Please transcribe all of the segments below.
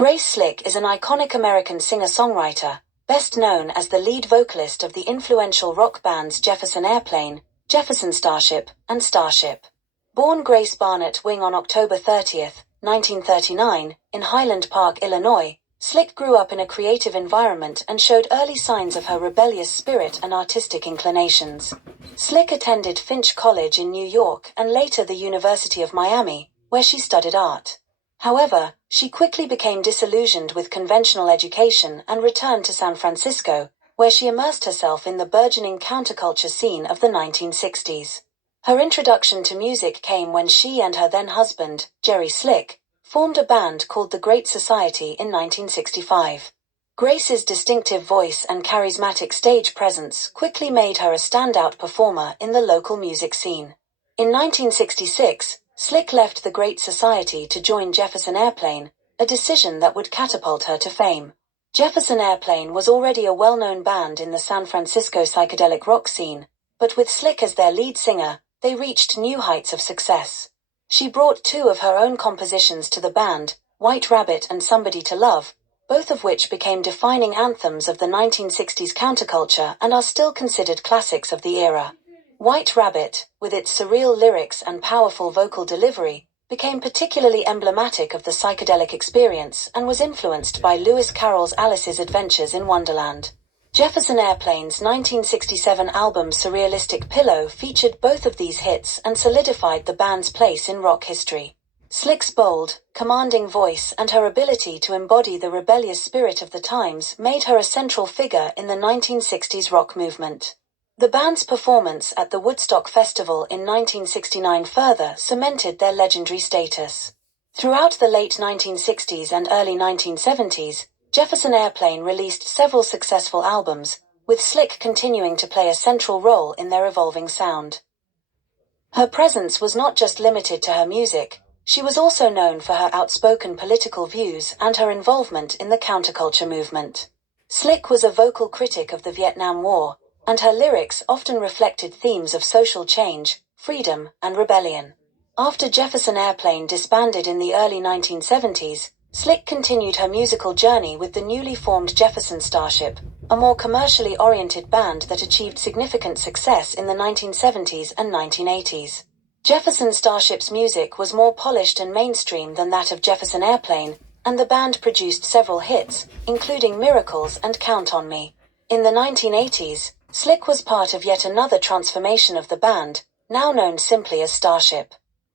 Grace Slick is an iconic American singer-songwriter, best known as the lead vocalist of the influential rock bands Jefferson Airplane, Jefferson Starship, and Starship. Born Grace Barnett Wing on October 30, 1939, in Highland Park, Illinois, Slick grew up in a creative environment and showed early signs of her rebellious spirit and artistic inclinations. Slick attended Finch College in New York and later the University of Miami, where she studied art. However, she quickly became disillusioned with conventional education and returned to San Francisco, where she immersed herself in the burgeoning counterculture scene of the 1960s. Her introduction to music came when she and her then-husband, Jerry Slick, formed a band called the Great Society in 1965. Grace's distinctive voice and charismatic stage presence quickly made her a standout performer in the local music scene. In 1966, Slick left the Great Society to join Jefferson Airplane, a decision that would catapult her to fame. Jefferson Airplane was already a well-known band in the San Francisco psychedelic rock scene, but with Slick as their lead singer, they reached new heights of success. She brought two of her own compositions to the band, White Rabbit and Somebody to Love, both of which became defining anthems of the 1960s counterculture and are still considered classics of the era. White Rabbit, with its surreal lyrics and powerful vocal delivery, became particularly emblematic of the psychedelic experience and was influenced by Lewis Carroll's Alice's Adventures in Wonderland. Jefferson Airplane's 1967 album Surrealistic Pillow featured both of these hits and solidified the band's place in rock history. Slick's bold, commanding voice and her ability to embody the rebellious spirit of the times made her a central figure in the 1960s rock movement. The band's performance at the Woodstock Festival in 1969 further cemented their legendary status. Throughout the late 1960s and early 1970s, Jefferson Airplane released several successful albums, with Slick continuing to play a central role in their evolving sound. Her presence was not just limited to her music, she was also known for her outspoken political views and her involvement in the counterculture movement. Slick was a vocal critic of the Vietnam War, and her lyrics often reflected themes of social change, freedom, and rebellion. After Jefferson Airplane disbanded in the early 1970s, Slick continued her musical journey with the newly formed Jefferson Starship, a more commercially oriented band that achieved significant success in the 1970s and 1980s. Jefferson Starship's music was more polished and mainstream than that of Jefferson Airplane, and the band produced several hits, including Miracles and Count on Me. In the 1980s, Slick was part of yet another transformation of the band, now known simply as Starship.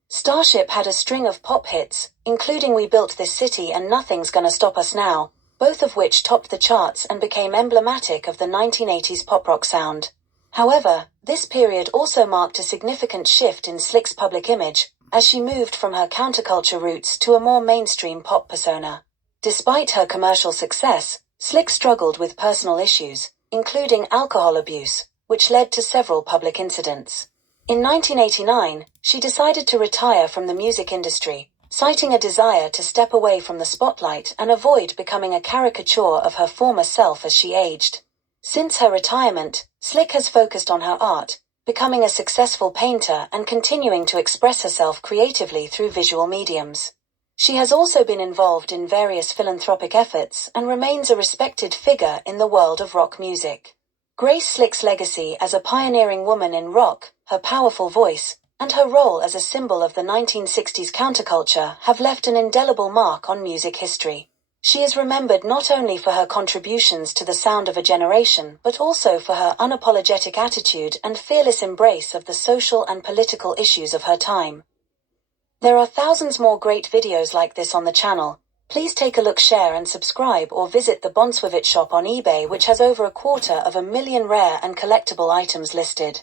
Starship had a string of pop hits, including We Built This City and Nothing's Gonna Stop Us Now, both of which topped the charts and became emblematic of the 1980s pop rock sound. However, this period also marked a significant shift in Slick's public image, as she moved from her counterculture roots to a more mainstream pop persona. Despite her commercial success, Slick struggled with personal issues, including alcohol abuse, which led to several public incidents. In 1989, she decided to retire from the music industry, citing a desire to step away from the spotlight and avoid becoming a caricature of her former self as she aged. Since her retirement, Slick has focused on her art, becoming a successful painter and continuing to express herself creatively through visual mediums. She has also been involved in various philanthropic efforts and remains a respected figure in the world of rock music. Grace Slick's legacy as a pioneering woman in rock, her powerful voice, and her role as a symbol of the 1960s counterculture have left an indelible mark on music history. She is remembered not only for her contributions to the sound of a generation but also for her unapologetic attitude and fearless embrace of the social and political issues of her time. There are thousands more great videos like this on the channel. Please take a look, share and subscribe, or visit the Bonswivit shop on eBay, which has over 250,000 rare and collectible items listed.